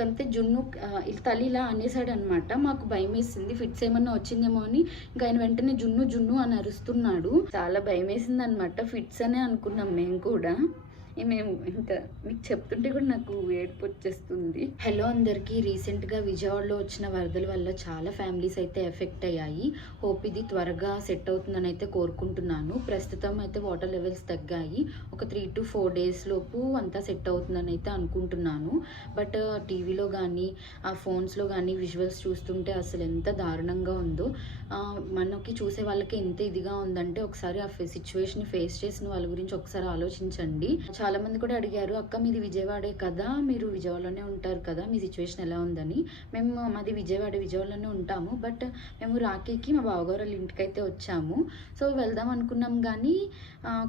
అంతే జున్ను తల్లి ఇలా అనేసాడు అనమాట మాకు భయం వేసింది ఫిట్స్ ఏమన్నా వచ్చిందేమో అని. ఇంకా ఆయన వెంటనే జున్ను జున్ను అని అరుస్తున్నాడు. చాలా భయం వేసింది అనమాట ఫిట్స్ అనే అనుకున్నాం మేము కూడా. మేము ఇంకా మీకు చెప్తుంటే కూడా నాకు ఏడుపు వచ్చేస్తుంది. హలో అందరికీ. రీసెంట్గా విజయవాడలో వచ్చిన వరదల వల్ల చాలా ఫ్యామిలీస్ అయితే ఎఫెక్ట్ అయ్యాయి. హోప్ ఇది త్వరగా సెట్ అవుతుందని అయితే కోరుకుంటున్నాను. ప్రస్తుతం అయితే వాటర్ లెవెల్స్ తగ్గాయి. ఒక త్రీ టు ఫోర్ డేస్ లోపు అంతా సెట్ అవుతుందని అయితే అనుకుంటున్నాను. బట్ టీవీలో కానీ ఆ ఫోన్స్లో కానీ విజువల్స్ చూస్తుంటే అసలు ఎంత దారుణంగా ఉందో. మనకి చూసే వాళ్ళకి ఎంత ఇదిగా ఉందంటే ఒకసారి ఆ సిచ్యువేషన్ ఫేస్ చేసిన వాళ్ళ గురించి ఒకసారి ఆలోచించండి. చాలా చాలామంది కూడా అడిగారు అక్క మీది విజయవాడే కదా మీరు విజయవాడలోనే ఉంటారు కదా మీ సిచ్యువేషన్ ఎలా ఉందని? మేము మాది విజయవాడ విజయవాడలోనే ఉంటాము బట్ మేము రాఖీకి మా బావగారు వాళ్ళ ఇంటికి అయితే వచ్చాము. సో వెళ్దాం అనుకున్నాం కానీ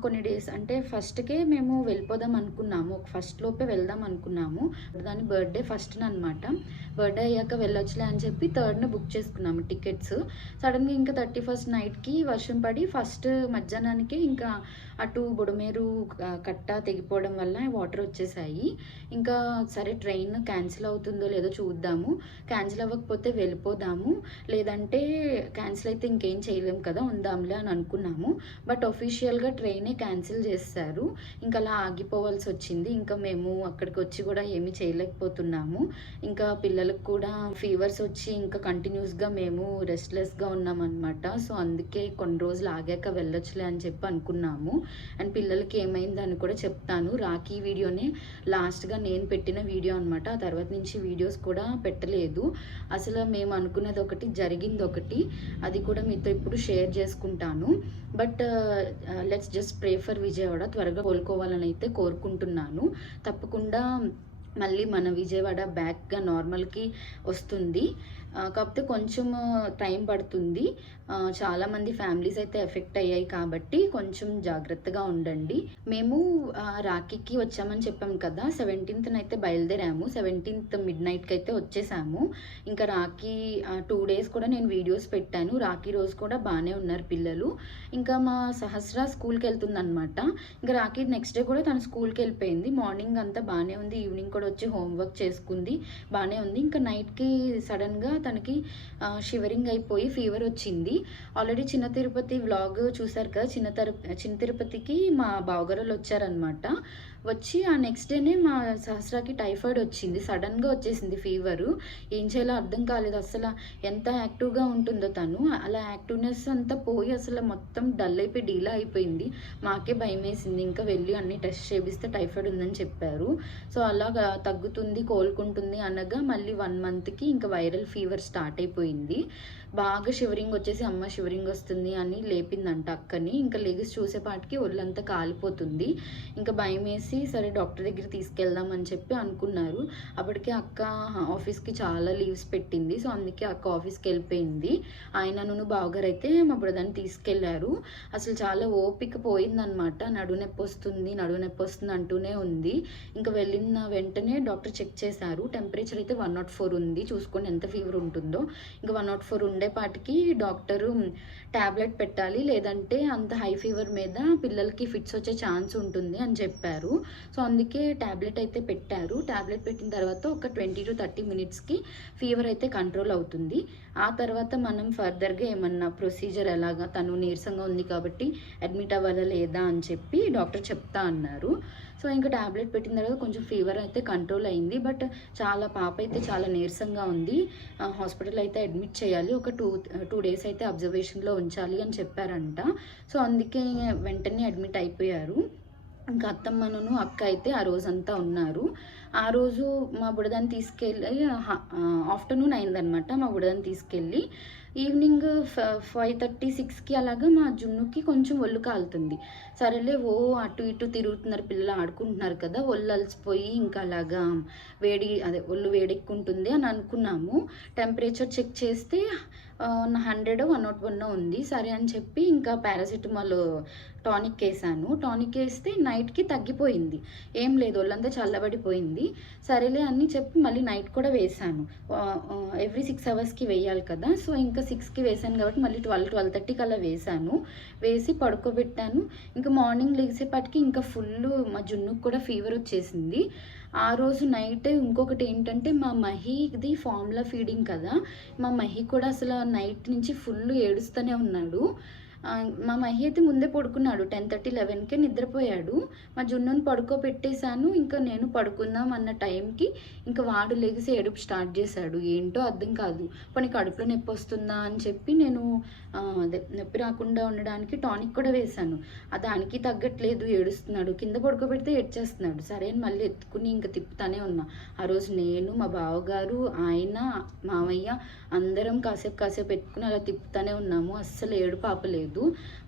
కొన్ని డేస్ అంటే ఫస్ట్కే మేము వెళ్ళిపోదాం అనుకున్నాము. ఒక ఫస్ట్ లోపే వెళ్దాం అనుకున్నాము. దాని బర్త్డే ఫస్ట్న అనమాట బర్త్డే అయ్యాక వెళ్ళొచ్చులే అని చెప్పి థర్డ్న బుక్ చేసుకున్నాము టికెట్స్. సడన్గా ఇంకా థర్టీ ఫస్ట్ నైట్కి వర్షం పడి ఫస్ట్ మధ్యాహ్నానికి ఇంకా అటు బుడమేరు కట్ట తెగి తెగిపోవడం వల్ల వాటర్ వచ్చేసాయి. ఇంకా సరే ట్రైన్ క్యాన్సిల్ అవుతుందో లేదో చూద్దాము. క్యాన్సిల్ అవ్వకపోతే వెళ్ళిపోదాము. లేదంటే క్యాన్సిల్ అయితే ఇంకేం చేయలేము కదా ఉందాంలే అని అనుకున్నాము. బట్ అఫీషియల్గా ట్రైనే క్యాన్సిల్ చేస్తారు ఇంకా అలా ఆగిపోవాల్సి వచ్చింది. ఇంకా మేము అక్కడికి వచ్చి కూడా ఏమీ చేయలేకపోతున్నాము. ఇంకా పిల్లలకు కూడా ఫీవర్స్ వచ్చి ఇంకా కంటిన్యూస్గా మేము రెస్ట్లెస్గా ఉన్నామన్నమాట. సో అందుకే కొన్ని రోజులు ఆగాక వెళ్ళొచ్చులే అని చెప్పి అనుకున్నాము. అండ్ పిల్లలకి ఏమైందని కూడా చెప్తాను. రాఖీ వీడియోనే లాస్ట్గా నేను పెట్టిన వీడియో అనమాట ఆ తర్వాత నుంచి వీడియోస్ కూడా పెట్టలేదు. అసలు మేము అనుకున్నది ఒకటి జరిగింది ఒకటి. అది కూడా మీతో ఇప్పుడు షేర్ చేసుకుంటాను. But let's just pray for Vijayawada. త్వరగా కోలుకోవాలని అయితే కోరుకుంటున్నాను. తప్పకుండా మళ్ళీ మన విజయవాడ బ్యాక్గా నార్మల్కి వస్తుంది. కాకపోతే కొంచెం టైం పడుతుంది. చాలామంది ఫ్యామిలీస్ అయితే ఎఫెక్ట్ అయ్యాయి కాబట్టి కొంచెం జాగ్రత్తగా ఉండండి. మేము రాఖీకి వచ్చామని చెప్పాం కదా సెవెంటీన్త్న అయితే బయలుదేరాము. సెవెంటీన్త్ మిడ్ నైట్కి అయితే వచ్చేసాము. ఇంకా రాఖీ టూ డేస్ కూడా నేను వీడియోస్ పెట్టాను. రాఖీ రోజు కూడా బాగానే ఉన్నారు పిల్లలు. ఇంకా మా సహస్ర స్కూల్కి వెళ్తుందనమాట ఇంకా రాఖీ నెక్స్ట్ డే కూడా తన స్కూల్కి వెళ్ళిపోయింది. మార్నింగ్ అంతా బాగానే ఉంది. ఈవినింగ్ కూడా వచ్చి హోంవర్క్ చేసుకుంది. బాగానే ఉంది. ఇంకా నైట్కి సడన్గా తనకి షివరింగ్ అయిపోయి ఫీవర్ వచ్చింది. ఆల్రెడీ చిన్న తిరుపతి వ్లాగ్ చూసారు కదా చిన్న తిరు చిన్న తిరుపతికి మా బావగారు వాళ్ళు వచ్చారనమాట వచ్చి ఆ నెక్స్ట్ డేనే మా సహస్రాకి టైఫాయిడ్ వచ్చింది. సడన్గా వచ్చేసింది ఫీవరు ఏం చేయాలో అర్థం కాలేదు. అసలు ఎంత యాక్టివ్గా ఉంటుందో తను. అలా యాక్టివ్నెస్ అంతా పోయి అసలు మొత్తం డల్ అయిపోయి డీలా అయిపోయింది. మాకే భయం వేసింది ఇంకా వెళ్ళి అన్ని టెస్ట్ చేపిస్తే టైఫాయిడ్ ఉందని చెప్పారు. సో అలాగా తగ్గుతుంది కోలుకుంటుంది అనగా మళ్ళీ వన్ మంత్కి ఇంకా వైరల్ ఫీవర్ స్టార్ట్ అయిపోయింది. బాగా షివరింగ్ వచ్చేసి అమ్మ షివరింగ్ వస్తుంది అని లేపిందంట అక్కని. ఇంకా లెగిసి చూసేపాటికి ఒళ్ళంతా కాలిపోతుంది. ఇంకా భయం వేసి సరే డాక్టర్ దగ్గర తీసుకెళ్దాం అని చెప్పి అనుకున్నారు. అప్పటికే అక్క ఆఫీస్కి చాలా లీవ్స్ పెట్టింది. సో అందుకే అక్క ఆఫీస్కి వెళ్ళిపోయింది. ఆయన నన్ను బావగారు అయితే మా బ్రదర్ని తీసుకెళ్ళారు. అసలు చాలా ఓపిక పోయిందనమాట నడు నొప్పి వస్తుంది నడు నొప్పి వస్తుంది అంటూనే ఉంది. ఇంకా వెళ్ళిన వెంటనే డాక్టర్ చెక్ చేశారు. టెంపరేచర్ అయితే వన్ నాట్ ఫోర్ ఉంది. చూసుకోండి ఎంత ఫీవర్ ఉంటుందో. ఇంకా వన్ నాట్ ఫోర్ ఉండేపాటికి డాక్టరు ట్యాబ్లెట్ పెట్టాలి లేదంటే అంత హై ఫీవర్ మీద పిల్లలకి ఫిట్స్ వచ్చే ఛాన్స్ ఉంటుంది అని చెప్పారు. సో అందుకే ట్యాబ్లెట్ అయితే పెట్టారు. ట్యాబ్లెట్ పెట్టిన తర్వాత ఒక ట్వంటీ టు థర్టీ మినిట్స్కి ఫీవర్ అయితే కంట్రోల్ అవుతుంది. ఆ తర్వాత మనం ఫర్దర్గా ఏమన్నా ప్రొసీజర్ ఎలాగా తను నీరసంగా ఉంది కాబట్టి అడ్మిట్ అవ్వాలా లేదా అని చెప్పి డాక్టర్ చెప్తా అన్నారు. సో ఇంకా ట్యాబ్లెట్ పెట్టిన తర్వాత కొంచెం ఫీవర్ అయితే కంట్రోల్ అయింది. బట్ చాలా పాప అయితే చాలా నీరసంగా ఉంది. హాస్పిటల్ అయితే అడ్మిట్ చేయాలి. ఒక టూ టూ డేస్ అయితే అబ్జర్వేషన్లో ఉంచాలి అని చెప్పారంట. సో అందుకే వెంటనే అడ్మిట్ అయిపోయారు. ఇంకా అత్తమ్మను అక్క అయితే ఆ రోజంతా ఉన్నారు. ఆ రోజు మా బుడదాన్ని తీసుకెళ్ళి ఆఫ్టర్నూన్ అయిందనమాట మా బుడదాన్ని తీసుకెళ్ళి. ఈవినింగ్ ఫైవ్ థర్టీ సిక్స్కి అలాగా మా జున్నుకి కొంచెం ఒళ్ళు కాలుతుంది. సరేలే ఓ అటు ఇటు తిరుగుతున్నారు పిల్లలు ఆడుకుంటున్నారు కదా ఒళ్ళు అలసిపోయి ఇంకా అలాగా వేడి అదే ఒళ్ళు వేడెక్కుంటుంది అని అనుకున్నాము. టెంపరేచర్ చెక్ చేస్తే హండ్రెడ్ వన్ నాట్ వన్ ఉంది. సరే అని చెప్పి ఇంకా పారాసిటమాల్ టానిక్ వేసాను టానిక్ వేస్తే నైట్కి తగ్గిపోయింది. ఏం లేదు ఒళ్ళంతా చల్లబడిపోయింది. సరేలే అని చెప్పి మళ్ళీ నైట్ కూడా వేసాను. ఎవ్రీ సిక్స్ అవర్స్కి వేయాలి కదా. సో ఇంకా సిక్స్కి వేసాను కాబట్టి మళ్ళీ ట్వెల్వ్ ట్వెల్వ్ థర్టీకి అలా వేసాను. వేసి పడుకోబెట్టాను. ఇంకా మార్నింగ్ లేచేపాటికి ఇంకా ఫుల్ మా జున్నుకు కూడా ఫీవర్ వచ్చేసింది. ఆ రోజు నైట్ ఇంకొకటి ఏంటంటే మా మహిది ఫార్ములా ఫీడింగ్ కదా మా మహి కూడా అసలు నైట్ నుంచి ఫుల్ ఏడుస్తూనే ఉన్నాడు. మా మహి అయితే ముందే పడుకున్నాడు. టెన్ థర్టీ లెవెన్కే నిద్రపోయాడు. మా జున్నుని పడుకోబెట్టేశాను. ఇంకా నేను పడుకుందాం అన్న టైంకి ఇంకా వాడు లెగిసి ఏడుపు స్టార్ట్ చేశాడు. ఏంటో అర్థం కాదు. పని కడుపులో నొప్పి వస్తుందా అని చెప్పి నేను అదే నొప్పి రాకుండా ఉండడానికి టానిక్ కూడా వేశాను. ఆ దానికి తగ్గట్లేదు. ఏడుస్తున్నాడు. కింద పడుకోబెడితే ఏడ్చేస్తున్నాడు. సరే అని మళ్ళీ ఎత్తుకుని ఇంకా తిప్పుతానే ఉన్నా. ఆ రోజు నేను మా బావగారు ఆయన మామయ్య అందరం కాసేపు కాసేపు ఎత్తుకుని అలా తిప్పుతానే ఉన్నాము. అస్సలు ఏడు పాపలేదు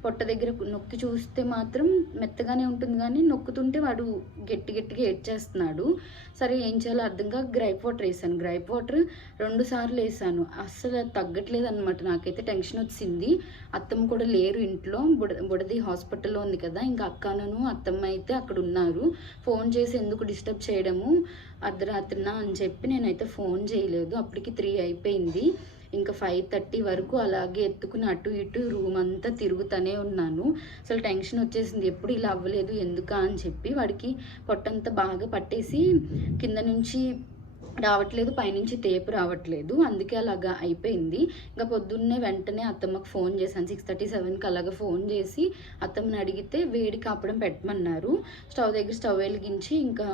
పొట్ట దగ్గర నొక్కి చూస్తే మాత్రం మెత్తగానే ఉంటుంది కానీ నొక్కుతుంటే వాడు గట్టి గట్టిగా ఏడ్చేస్తున్నాడు సరే ఏం చేయాలో అర్థం కాక గ్రైప్ వాటర్ వేసాను. గ్రైప్ వాటర్ రెండు సార్లు వేసాను. అస్సలు తగ్గట్లేదు అనమాట నాకైతే టెన్షన్ వచ్చింది. అత్తమ్మ కూడా లేరు ఇంట్లో. బుడ బుడది హాస్పిటల్లో ఉంది కదా. ఇంకా అక్కనను అత్తమ్మ అయితే అక్కడ ఉన్నారు. ఫోన్ చేసి ఎందుకు డిస్టర్బ్ చేయడము? అర్ధరాత్రిన అని చెప్పి నేనైతే ఫోన్ చేయలేదు. అప్పటికి త్రీ అయిపోయింది. ఇంకా ఫైవ్ థర్టీ వరకు అలాగే ఎత్తుకుని అటు ఇటు రూమ్ అంతా తిరుగుతూనే ఉన్నాను. అసలు టెన్షన్ వచ్చేసింది. ఎప్పుడు ఇలా అవ్వలేదు ఎందుకా అని చెప్పి వాడికి పొట్టంతా బాగా పట్టేసి కింద నుంచి రావట్లేదు పైనుంచి తేపు రావట్లేదు. అందుకే అలాగా అయిపోయింది. ఇంకా పొద్దున్నే వెంటనే అత్తమ్మకు ఫోన్ చేశాను. సిక్స్ థర్టీ సెవెన్కి అలాగా ఫోన్ చేసి అత్తమ్మని అడిగితే వేడి కాపడం పెట్టమన్నారు. స్టవ్ దగ్గర స్టవ్ వెలిగించి ఇంకా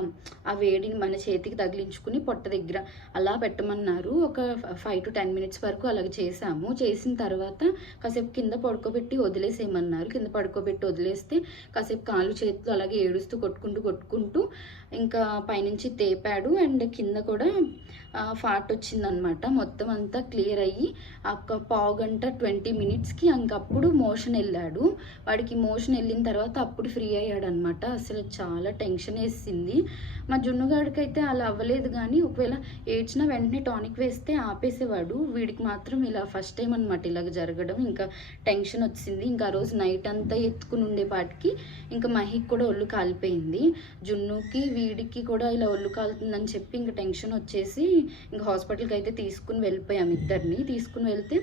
ఆ వేడిని మన చేతికి తగిలించుకుని పొట్ట దగ్గర అలా పెట్టమన్నారు. ఒక ఫైవ్ టు టెన్ మినిట్స్ వరకు అలాగ చేసాము చేసిన తర్వాత కాసేపు కింద పడుకోబెట్టి వదిలేసేయమన్నారు. కింద పడుకోబెట్టి వదిలేస్తే కాసేపు కాళ్ళు చేతులు అలాగే ఏడుస్తూ కొట్టుకుంటూ కొట్టుకుంటూ ఇంకా పైనుంచి తేపాడు. అండ్ కింద కూడా ఫాట్ వచ్చిందనమాట మొత్తం అంతా క్లియర్ అయ్యి ఒక పావు గంట ట్వంటీ మినిట్స్కి ఇంకప్పుడు మోషన్ వెళ్ళాడు. వాడికి మోషన్ వెళ్ళిన తర్వాత అప్పుడు ఫ్రీ అయ్యాడనమాట అసలు చాలా టెన్షన్ వేసింది. మా జున్నుగాడికి అయితే అలా అవ్వలేదు కానీ ఒకవేళ ఏడ్చినా వెంటనే టానిక్ వేస్తే ఆపేసేవాడు. వీడికి మాత్రం ఇలా ఫస్ట్ టైం అనమాట ఇలాగ జరగడం. ఇంకా టెన్షన్ వచ్చింది. ఇంకా ఆ రోజు నైట్ అంతా ఎత్తుకుని ఉండేపాటికి ఇంకా మహికి కూడా ఒళ్ళు కాలిపోయింది. జున్నుకి వీడికి కూడా ఇలా ఒళ్ళు కాలుతుందని చెప్పి ఇంకా టెన్షన్ వచ్చేసి ఇంకా హాస్పిటల్కి అయితే తీసుకుని వెళ్ళిపోయాం ఇద్దరిని. తీసుకుని వెళ్తే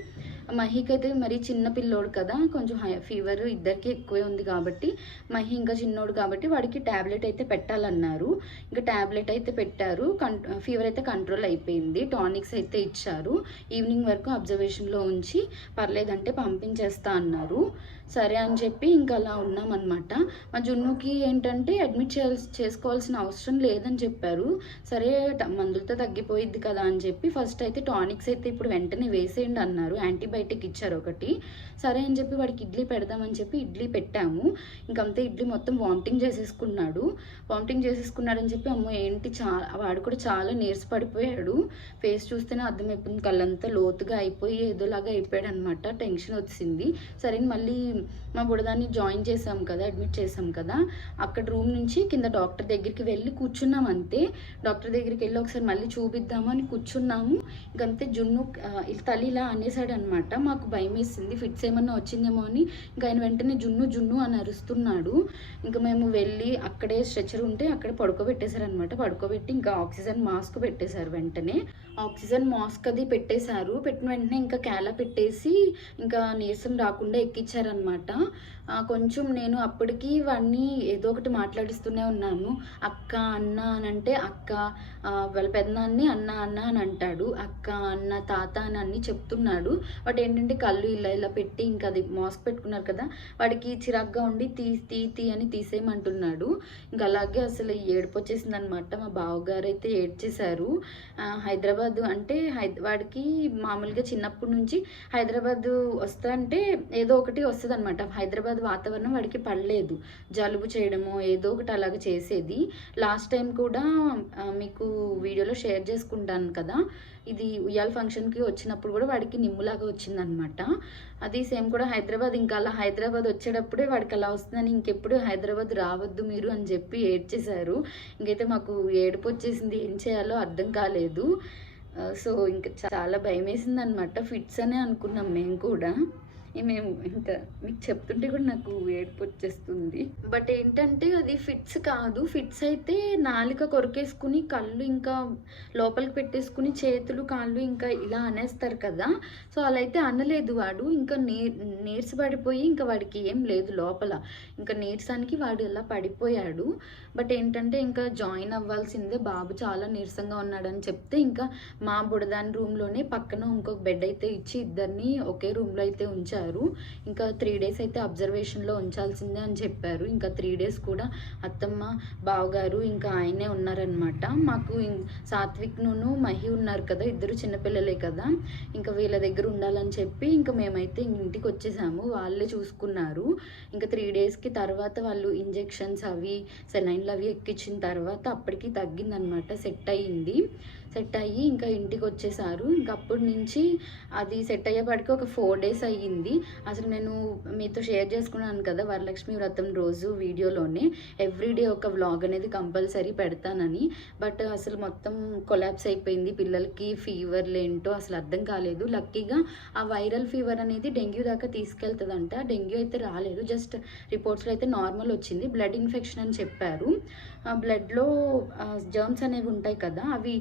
మహికి అయితే మరీ చిన్న పిల్లోడు కదా కొంచెం హై ఫీవర్ ఇద్దరికి ఎక్కువే ఉంది కాబట్టి మహి ఇంకా చిన్నోడు కాబట్టి వాడికి ట్యాబ్లెట్ అయితే పెట్టాలన్నారు. ఇంకా ట్యాబ్లెట్ అయితే పెట్టారు కన్ ఫీవర్ అయితే కంట్రోల్ అయిపోయింది టానిక్స్ అయితే ఇచ్చారు. ఈవినింగ్ వరకు అబ్జర్వేషన్లో ఉంచి పర్లేదంటే పంపించేస్తా అన్నారు. సరే అని చెప్పి ఇంకా అలా ఉన్నామన్నమాట. మా జున్నుకి ఏంటంటే అడ్మిట్ చేయాల్సి చేసుకోవాల్సిన అవసరం లేదని చెప్పారు. సరే మందులతో తగ్గిపోయిద్ది కదా అని చెప్పి ఫస్ట్ అయితే టానిక్స్ అయితే ఇప్పుడు వెంటనే వేసేయండి అన్నారు. యాంటీబయాటిక్ ఇచ్చారు ఒకటి. సరే అని చెప్పి వాడికి ఇడ్లీ పెడదామని చెప్పి ఇడ్లీ పెట్టాము. ఇంకంతే ఇడ్లీ మొత్తం వామిటింగ్ చేసేసుకున్నాడు. వామిటింగ్ చేసేసుకున్నాడని చెప్పి అమ్మో ఏంటి చాలా వాడు కూడా చాలా నీరసపడిపోయాడు ఫేస్ చూస్తేనే అర్థమైపోయింది కళ్ళంతా లోతుగా అయిపోయి ఏదోలాగా అయిపోయాడు అనమాట టెన్షన్ వచ్చింది సరే మళ్ళీ మా బుడదాన్ని జాయిన్ చేసాం కదా అడ్మిట్ చేసాం కదా అక్కడ రూమ్ నుంచి కింద డాక్టర్ దగ్గరికి వెళ్ళి కూర్చున్నాం అంతే. డాక్టర్ దగ్గరికి వెళ్ళి ఒకసారి మళ్ళీ చూపిద్దాము అని కూర్చున్నాము. ఇంకంతే జున్ను తల్లి ఇలా అనేసాడు అనమాట మాకు భయం వేసింది ఫిట్స్ ఏమన్నా వచ్చిందేమో అని. ఇంకా ఆయన వెంటనే జున్ను జున్ను అని అరుస్తున్నాడు. ఇంకా మేము వెళ్ళి అక్కడే స్ట్రెచర్ ఉంటే అక్కడ పడుకోబెట్టేశారు అనమాట పడుకోబెట్టి ఇంకా ఆక్సిజన్ మాస్క్ పెట్టేశారు వెంటనే. ఆక్సిజన్ మాస్క్ అది పెట్టేశారు. పెట్టిన వెంటనే ఇంకా కేల పెట్టేసి ఇంకా నీరసం రాకుండా ఎక్కించారనమాట కొంచెం నేను అప్పటికి వాడిని ఏదో ఒకటి మాట్లాడిస్తూనే ఉన్నాను. అక్క అన్న అని అంటే అక్క వాళ్ళ పెద్దనాన్ని అన్న అన్న అని అంటాడు. అక్క అన్న తాత అని అన్ని చెప్తున్నాడు. వాడు ఏంటంటే కళ్ళు ఇలా ఇలా పెట్టి ఇంకా అది మాస్క్ పెట్టుకున్నారు కదా వాడికి చిరాగ్గా ఉండి తీ తీ తీ అని తీసేయమంటున్నాడు. ఇంకా అలాగే అసలు ఏడుపు వచ్చేసింది అనమాట మా బావగారు అయితే ఏడ్చేశారు. హైదరాబాదు హైదరాబాద్ అంటే హై వాడికి మామూలుగా చిన్నప్పటి నుంచి హైదరాబాద్ వస్తా అంటే ఏదో ఒకటి వస్తుంది అనమాట హైదరాబాద్ వాతావరణం వాడికి పడలేదు. జలుబు చేయడము ఏదో ఒకటి అలాగ చేసేది. లాస్ట్ టైం కూడా మీకు వీడియోలో షేర్ చేసుకుంటాను కదా. ఇది ఉయ్యాల ఫంక్షన్కి వచ్చినప్పుడు కూడా వాడికి నిమ్ములాగా వచ్చిందనమాట. అది సేమ్ కూడా హైదరాబాద్ ఇంకా అలా హైదరాబాద్ వచ్చేటప్పుడే వాడికి అలా వస్తుందని ఇంకెప్పుడు హైదరాబాద్ రావద్దు మీరు అని చెప్పి ఏడ్చేశారు. ఇంకైతే మాకు ఏడుపు వచ్చేసింది. ఏం చేయాలో అర్థం కాలేదు. సో ఇంకా చాలా భయం వేసింది అనమాట ఫిట్స్ అనే అనుకున్నాం మేము కూడా. మేము ఇంకా మీకు చెప్తుంటే కూడా నాకు ఏడుపు వచ్చేస్తుంది. బట్ ఏంటంటే అది ఫిట్స్ కాదు. ఫిట్స్ అయితే నాలిక కొరికేసుకుని కళ్ళు ఇంకా లోపలికి పెట్టేసుకుని చేతులు కాళ్ళు ఇంకా ఇలా అనేస్తారు కదా. సో అలా అయితే అనలేదు వాడు. ఇంకా నీ నీరసపడిపోయి ఇంకా వాడికి ఏం లేదు లోపల. ఇంకా నీరసానికి వాడు ఇలా పడిపోయాడు. బట్ ఏంటంటే ఇంకా జాయిన్ అవ్వాల్సిందే. బాబు చాలా నీరసంగా ఉన్నాడని చెప్తే ఇంకా మా బుడదాని రూమ్లోనే పక్కన ఇంకొక బెడ్ అయితే ఇచ్చి ఇద్దరిని ఒకే రూమ్లో అయితే ఉంచారు. ఇంకా త్రీ డేస్ అయితే అబ్జర్వేషన్లో ఉంచాల్సిందే అని చెప్పారు. ఇంకా త్రీ డేస్ కూడా అత్తమ్మ బావగారు ఇంకా ఆయనే ఉన్నారనమాట మాకు ఇం- మహి ఉన్నారు కదా ఇద్దరు చిన్నపిల్లలే కదా ఇంకా వీళ్ళ దగ్గర ఉండాలని చెప్పి ఇంకా మేమైతే ఇంటికి వచ్చేసాము. వాళ్ళే చూసుకున్నారు. ఇంకా త్రీ డేస్కి తర్వాత వాళ్ళు ఇంజెక్షన్స్ అవి సెలైన్లు అవి ఎక్కించిన తర్వాత అప్పటికి తగ్గిందనమాట సెట్ అయ్యింది. సెట్ అయ్యి ఇంకా ఇంటికి వచ్చేసారు ఇంకా అప్పటి నుంచి అది సెట్ అయ్యేపాటికి ఒక ఫోర్ డేస్ అయ్యింది. అసలు నేను మీతో షేర్ చేసుకున్నాను కదా వరలక్ష్మి వ్రతం రోజు వీడియోలోనే. ఎవ్రీడే ఒక వ్లాగ్ అనేది కంపల్సరీ పెడతానని. బట్ అసలు మొత్తం కొలాప్స్ అయిపోయింది. పిల్లలకి ఫీవర్లు ఏంటో అసలు అర్థం కాలేదు. లక్కీగా ఆ వైరల్ ఫీవర్ అనేది డెంగ్యూ దాకా తీసుకెళ్తుందంట. డెంగ్యూ అయితే రాలేదు. జస్ట్ రిపోర్ట్స్లో అయితే నార్మల్ వచ్చింది. బ్లడ్ ఇన్ఫెక్షన్ అని చెప్పారు. బ్లడ్లో జర్మ్స్ అనేవి ఉంటాయి కదా అవి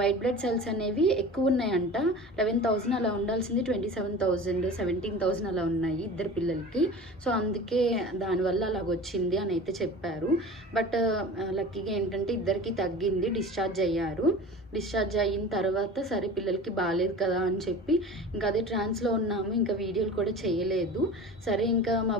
వైట్ బ్లడ్ సెల్స్ అనేవి ఎక్కువ ఉన్నాయంట. లెవెన్ థౌజండ్ అలా ఉండాల్సింది twenty seven thousand seventeen thousand అలా ఉన్నాయి ఇద్దరు పిల్లలకి. సో అందుకే దానివల్ల అలాగ వచ్చింది అని అయితే చెప్పారు. బట్ లక్కీగా ఏంటంటే ఇద్దరికి తగ్గింది డిశ్చార్జ్ అయ్యారు. డిశ్చార్జ్ అయిన తర్వాత సరే పిల్లలకి బాగాలేదు కదా అని చెప్పి ఇంకా అదే ట్రాన్స్లో ఉన్నాము ఇంకా వీడియోలు కూడా చేయలేదు. సరే ఇంకా మా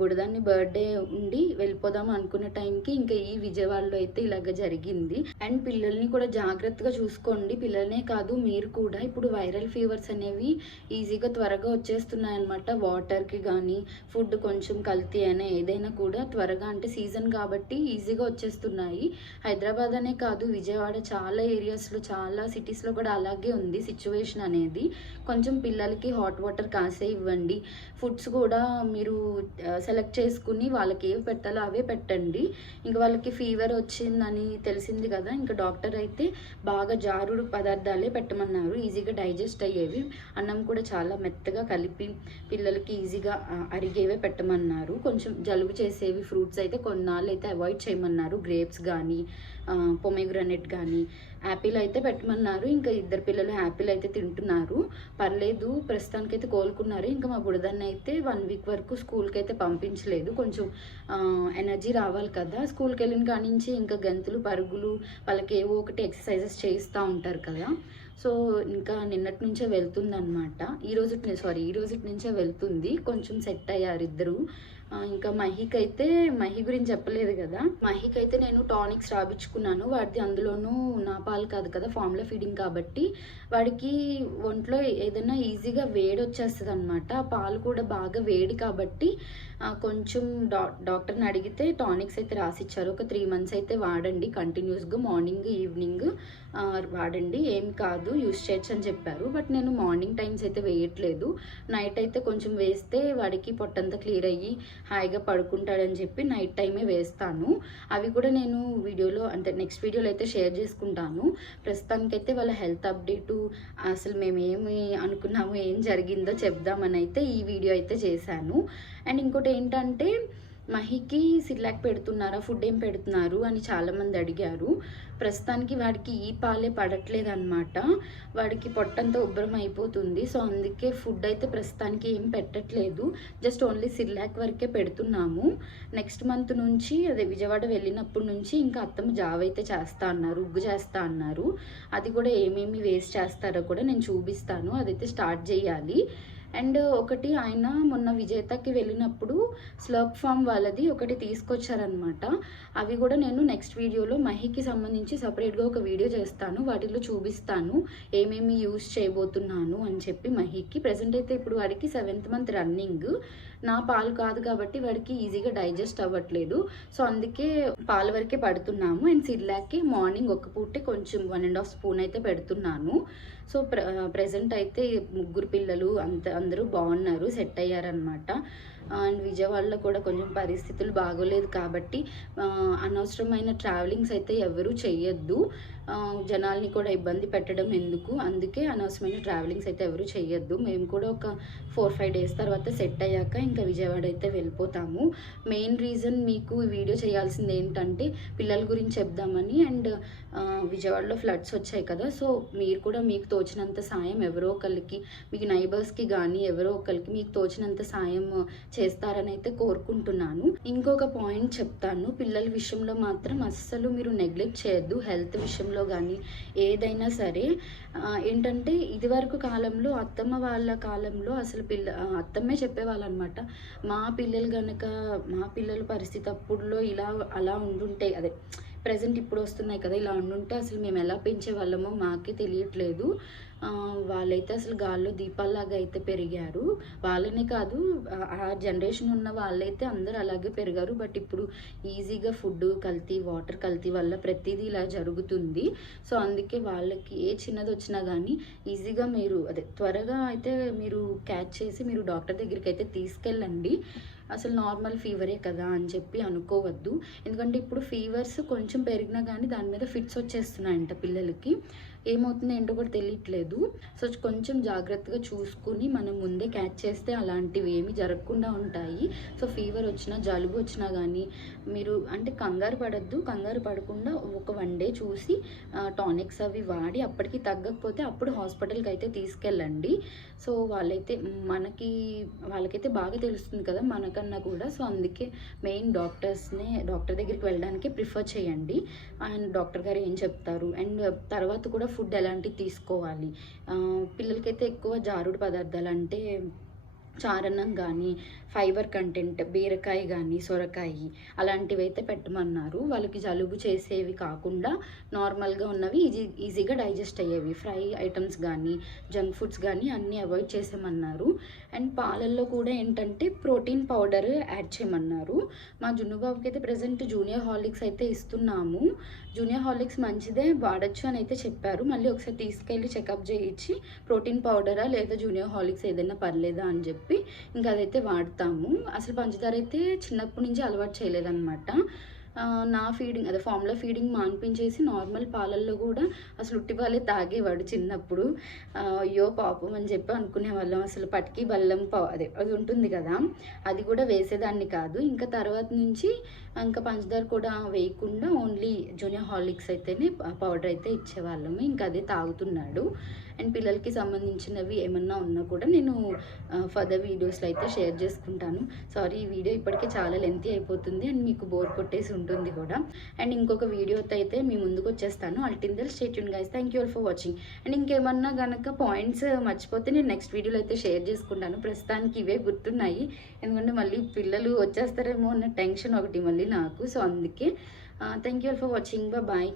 బుడదాన్ని బర్త్డే ఉండి వెళ్ళిపోదాం అనుకున్న టైంకి ఇంకా ఈ విజయవాడలో అయితే ఇలాగ జరిగింది. అండ్ పిల్లల్ని కూడా జాగ్రత్తగా చూసుకోండి. పిల్లలనే కాదు మీరు కూడా. ఇప్పుడు వైరల్ ఫీవర్స్ అనేవి ఈజీగా త్వరగా వచ్చేస్తున్నాయి అనమాట వాటర్కి కానీ ఫుడ్ కొంచెం కల్తీ అయినా ఏదైనా కూడా త్వరగా అంటే సీజన్ కాబట్టి ఈజీగా వచ్చేస్తున్నాయి. హైదరాబాద్ అనే కాదు విజయవాడ చాలా ఏరియాస్లో చాలా సిటీస్లో కూడా అలాగే ఉంది సిచ్యువేషన్ అనేది. కొంచెం పిల్లలకి హాట్ వాటర్ కాసే ఇవ్వండి. ఫుడ్స్ కూడా మీరు సెలెక్ట్ చేసుకుని వాళ్ళకి ఏవి పెట్టాలో అవే పెట్టండి. ఇంకా వాళ్ళకి ఫీవర్ వచ్చిందని తెలిసింది కదా ఇంకా డాక్టర్ అయితే బాగా జారుడు పదార్థాలే పెట్టమన్నారు. ఈజీగా డైజెస్ట్ అయ్యేవి. అన్నం కూడా చాలా మెత్తగా కలిపి పిల్లలకి ఈజీగా అరిగేవే పెట్టమన్నారు. కొంచెం జలుబు చేసేవి ఫ్రూట్స్ అయితే కొన్నాళ్ళు అయితే అవాయిడ్ చేయమన్నారు. గ్రేప్స్ కానీ పొమెగ్రనెట్ కానీ యాపిల్ అయితే పెట్టమన్నారు. ఇంకా ఇద్దరు పిల్లలు యాపిల్ అయితే తింటున్నారు. పర్లేదు ప్రస్తుతానికైతే కోలుకున్నారు. ఇంకా మా బుడదాన్ని అయితే వన్ వీక్ వరకు స్కూల్కి అయితే పంపించలేదు. కొంచెం ఎనర్జీ రావాలి కదా. స్కూల్కి వెళ్ళిన కాడి నుంచి ఇంకా గంతులు పరుగులు వాళ్ళకి ఏవో ఒకటి ఎక్సర్సైజెస్ చేయిస్తూ ఉంటారు కదా. సో ఇంకా నిన్నటి నుంచే వెళ్తుందన్నమాట. ఈ రోజు సారీ ఈ రోజు నుంచే వెళ్తుంది. కొంచెం సెట్ అయ్యారు ఇద్దరు. ఇంకా మహిక్ అయితే మహి గురించి చెప్పలేదు కదా. మహిక్ అయితే నేను టానిక్స్ రాపించుకున్నాను వాడిది అందులోనూ నా పాలు కాదు కదా ఫార్ములా ఫీడింగ్ కాబట్టి. వాడికి ఒంట్లో ఏదైనా ఈజీగా వేడి వచ్చేస్తుంది అనమాట ఆ పాలు కూడా బాగా వేడి కాబట్టి కొంచెం డా డాక్టర్ని అడిగితే టానిక్స్ అయితే రాసిచ్చారు. ఒక త్రీ మంత్స్ అయితే వాడండి కంటిన్యూస్గా మార్నింగ్ ఈవినింగ్. వాడండి ఏం కాదు యూస్ చేయొచ్చు అని చెప్పారు. బట్ నేను మార్నింగ్ టైమ్స్ అయితే వేయట్లేదు. నైట్ అయితే కొంచెం వేస్తే వాడికి పొట్టంతా క్లియర్ అయ్యి హాయిగా పడుకుంటాడని చెప్పి నైట్ టైమే వేస్తాను. అవి కూడా నేను వీడియోలో అంటే నెక్స్ట్ వీడియోలో అయితే షేర్ చేసుకుంటాను. ప్రస్తుతానికైతే వాళ్ళ హెల్త్ అప్డేటు అసలు మేము ఏమి అనుకున్నాము ఏం జరిగిందో చెప్దామని అయితే ఈ వీడియో అయితే చేశాను. అండ్ ఇంకోటి ఏంటంటే మహికి సిర్లాక్ పెడుతున్నారా? ఫుడ్ ఏం పెడుతున్నారు? అని చాలామంది అడిగారు. ప్రస్తుతానికి వాడికి ఈ పాలే పడట్లేదు అనమాట వాడికి పొట్టంతా ఉబ్బరం అయిపోతుంది. సో అందుకే ఫుడ్ అయితే ప్రస్తుతానికి ఏం పెట్టట్లేదు. జస్ట్ ఓన్లీ సిర్లాక్ వరకే పెడుతున్నాము. నెక్స్ట్ మంత్ నుంచి అదే విజయవాడ వెళ్ళినప్పటి నుంచి ఇంకా అత్తమ్మ జావ అయితే చేస్తా అన్నారు ఉగ్గు చేస్తా అన్నారు. అది కూడా ఏమేమి వేస్ట్ చేస్తారో కూడా నేను చూపిస్తాను. అదైతే స్టార్ట్ చేయాలి. అండ్ ఒకటి ఆయన మొన్న విజేతకి వెళ్ళినప్పుడు స్లర్ప్ ఫామ్ వాళ్ళది ఒకటి తీసుకొచ్చారనమాట అవి కూడా నేను నెక్స్ట్ వీడియోలో మహికి సంబంధించి సపరేట్గా ఒక వీడియో చేస్తాను. వాటిలో చూపిస్తాను ఏమేమి యూస్ చేయబోతున్నాను అని చెప్పి మహికి. ప్రజెంట్ అయితే ఇప్పుడు వాడికి సెవెంత్ మంత్ రన్నింగ్. నా పాలు కాదు కాబట్టి వాడికి ఈజీగా డైజెస్ట్ అవ్వట్లేదు. సో అందుకే పాల వరకే పడుతున్నాము. అండ్ సిర్లాక్కి మార్నింగ్ ఒక పూటే కొంచెం వన్ అండ్ హాఫ్ స్పూన్ అయితే పెడుతున్నాను. సో ప్ర ప్రజెంట్ అయితే ముగ్గురు పిల్లలు అంత అందరూ బాగున్నారు సెట్ అయ్యారనమాట అండ్ విజయవాడలో కూడా కొంచెం పరిస్థితులు బాగోలేదు కాబట్టి అనవసరమైన ట్రావెలింగ్స్ అయితే ఎవరూ చెయ్యొద్దు. జనాల్ని కూడా ఇబ్బంది పెట్టడం ఎందుకు? అందుకే అనవసరమైన ట్రావెలింగ్స్ అయితే ఎవరు చేయొద్దు మేము కూడా ఒక ఫోర్ ఫైవ్ డేస్ తర్వాత సెట్ అయ్యాక ఇంకా విజయవాడ అయితే వెళ్ళిపోతాము. మెయిన్ రీజన్ మీకు ఈ వీడియో చేయాల్సింది ఏంటంటే పిల్లల గురించి చెప్దామని అండ్ విజయవాడలో ఫ్లడ్స్ వచ్చాయి కదా సో మీరు కూడా మీకు తోచినంత సాయం ఎవరో ఒకరికి మీకు నైబర్స్కి కానీ ఎవరో ఒకరికి మీకు తోచినంత సాయం చేస్తారని అయితే కోరుకుంటున్నాను. ఇంకొక పాయింట్ చెప్తాను. పిల్లల విషయంలో మాత్రం అస్సలు మీరు నెగ్లెక్ట్ చేయొద్దు. హెల్త్ విషయంలో కానీ ఏదైనా సరే. ఏంటంటే ఇదివరకు కాలంలో అత్తమ్మ వాళ్ళ కాలంలో అసలు పిల్ల అత్తమ్మే చెప్పేవాళ్ళు అనమాట మా పిల్లలు కనుక మా పిల్లల పరిస్థితి అప్పుడులో ఇలా అలా ఉండుంటే అదే ప్రజెంట్ ఇప్పుడు వస్తున్నాయి కదా ఇలా ఉండుంటే అసలు మేము ఎలా పెంచే వాళ్ళమో మాకే తెలియట్లేదు. వాళ్ళైతే అసలు గాల్లో దీపాల్లాగా అయితే పెరిగారు. వాళ్ళనే కాదు ఆ- జనరేషన్ ఉన్న వాళ్ళైతే అందరూ అలాగే పెరిగారు. బట్ ఇప్పుడు ఈజీగా ఫుడ్ కల్తీ వాటర్ కల్తీ వల్ల ప్రతిదీ ఇలా జరుగుతుంది. సో అందుకే వాళ్ళకి ఏ చిన్నది వచ్చినా కానీ ఈజీగా మీరు అదే త్వరగా అయితే మీరు క్యాచ్ చేసి మీరు డాక్టర్ దగ్గరికి అయితే తీసుకెళ్ళండి. అసలు నార్మల్ ఫీవరే కదా అని చెప్పి అనుకోవద్దు. ఎందుకంటే ఇప్పుడు ఫీవర్స్ కొంచెం పెరిగినా కానీ దాని మీద ఫిట్స్ వచ్చేస్తున్నాయంట పిల్లలకి. ఏమవుతుందో ఏంటో కూడా తెలియట్లేదు. సో కొంచెం జాగ్రత్తగా చూసుకుని మనం ముందే క్యాచ్ చేస్తే అలాంటివి ఏమి జరగకుండా ఉంటాయి. సో ఫీవర్ వచ్చినా జలుబు వచ్చినా కానీ మీరు అంటే కంగారు పడద్దు. కంగారు పడకుండా ఒక వన్ డే చూసి టానిక్స్ అవి వాడి అప్పటికి తగ్గకపోతే అప్పుడు హాస్పిటల్కి అయితే తీసుకెళ్ళండి. సో వాళ్ళైతే మనకి వాళ్ళకైతే బాగా తెలుస్తుంది కదా మనకన్నా కూడా. సో అందుకే మెయిన్ డాక్టర్స్నే డాక్టర్ దగ్గరికి వెళ్ళడానికి ప్రిఫర్ చేయండి. అండ్ డాక్టర్ గారు ఏం చెప్తారు? అండ్ తర్వాత కూడా ఫుడ్ ఎలాంటివి తీసుకోవాలి? పిల్లలకైతే ఎక్కువ జారుడు పదార్థాలు అంటే చారణం కానీ ఫైబర్ కంటెంట్ బీరకాయ కానీ సొరకాయ అలాంటివి అయితే పెట్టమన్నారు. వాళ్ళకి జలుబు చేసేవి కాకుండా నార్మల్గా ఉన్నవి ఈజీ ఈజీగా డైజెస్ట్ అయ్యేవి. ఫ్రై ఐటమ్స్ కానీ జంక్ ఫుడ్స్ కానీ అన్నీ అవాయిడ్ చేసేమన్నారు అండ్ పాలల్లో కూడా ఏంటంటే ప్రోటీన్ పౌడర్ యాడ్ చేయమన్నారు. మా జున్నుబాబుకి అయితే ప్రజెంట్ జూనియర్ హాలిక్స్ అయితే ఇస్తున్నాము. జూనియర్ హార్లిక్స్ మంచిదే వాడచ్చు అని అయితే చెప్పారు. మళ్ళీ ఒకసారి తీసుకెళ్ళి చెకప్ చేయించి ప్రోటీన్ పౌడరా లేదా జూనియర్ హార్లిక్స్ ఏదైనా పర్లేదా అని చెప్పి ఇంకా అదైతే వాడతాము అసలు పంచదార అయితే చిన్నప్పటి నుంచి అలవాటు చేయలేదన్నమాట. నా ఫీడింగ్ అదే ఫామ్లో ఫీడింగ్ మాన్పించేసి నార్మల్ పాలల్లో కూడా అసలు ఉట్టి పాలే తాగేవాడు చిన్నప్పుడు. అయ్యో పాపం అని చెప్పి అనుకునేవాళ్ళం. అసలు పటికి బెల్లం పా అదే అది ఉంటుంది కదా అది కూడా వేసేదాన్ని కాదు. ఇంకా తర్వాత నుంచి ఇంకా పంచదార కూడా వేయకుండా ఓన్లీ జూనియర్ హార్లిక్స్ అయితేనే పౌడర్ అయితే ఇచ్చేవాళ్ళము. ఇంకా అదే తాగుతున్నాడు. అండ్ పిల్లలకి సంబంధించినవి ఏమన్నా ఉన్నా కూడా నేను ఫర్దర్ వీడియోస్లో అయితే షేర్ చేసుకుంటాను. సారీ ఈ వీడియో ఇప్పటికే చాలా లెంతీ అయిపోతుంది అండ్ మీకు బోర్ కొట్టేసి ఉంటుంది కూడా. అండ్ ఇంకొక వీడియోతో అయితే మీ ముందుకు వచ్చేస్తాను. అల్టిందల్ stay tuned guys thank you all for watching and ఇంకేమన్నా కనుక పాయింట్స్ మర్చిపోతే నేను నెక్స్ట్ వీడియోలో అయితే షేర్ చేసుకుంటాను. ప్రస్తుతానికి ఇవే గుర్తున్నాయి. ఎందుకంటే మళ్ళీ పిల్లలు వచ్చేస్తారేమో అన్న టెన్షన్ ఒకటి మళ్ళీ నాకు. సో అందుకే thank you all for watching bye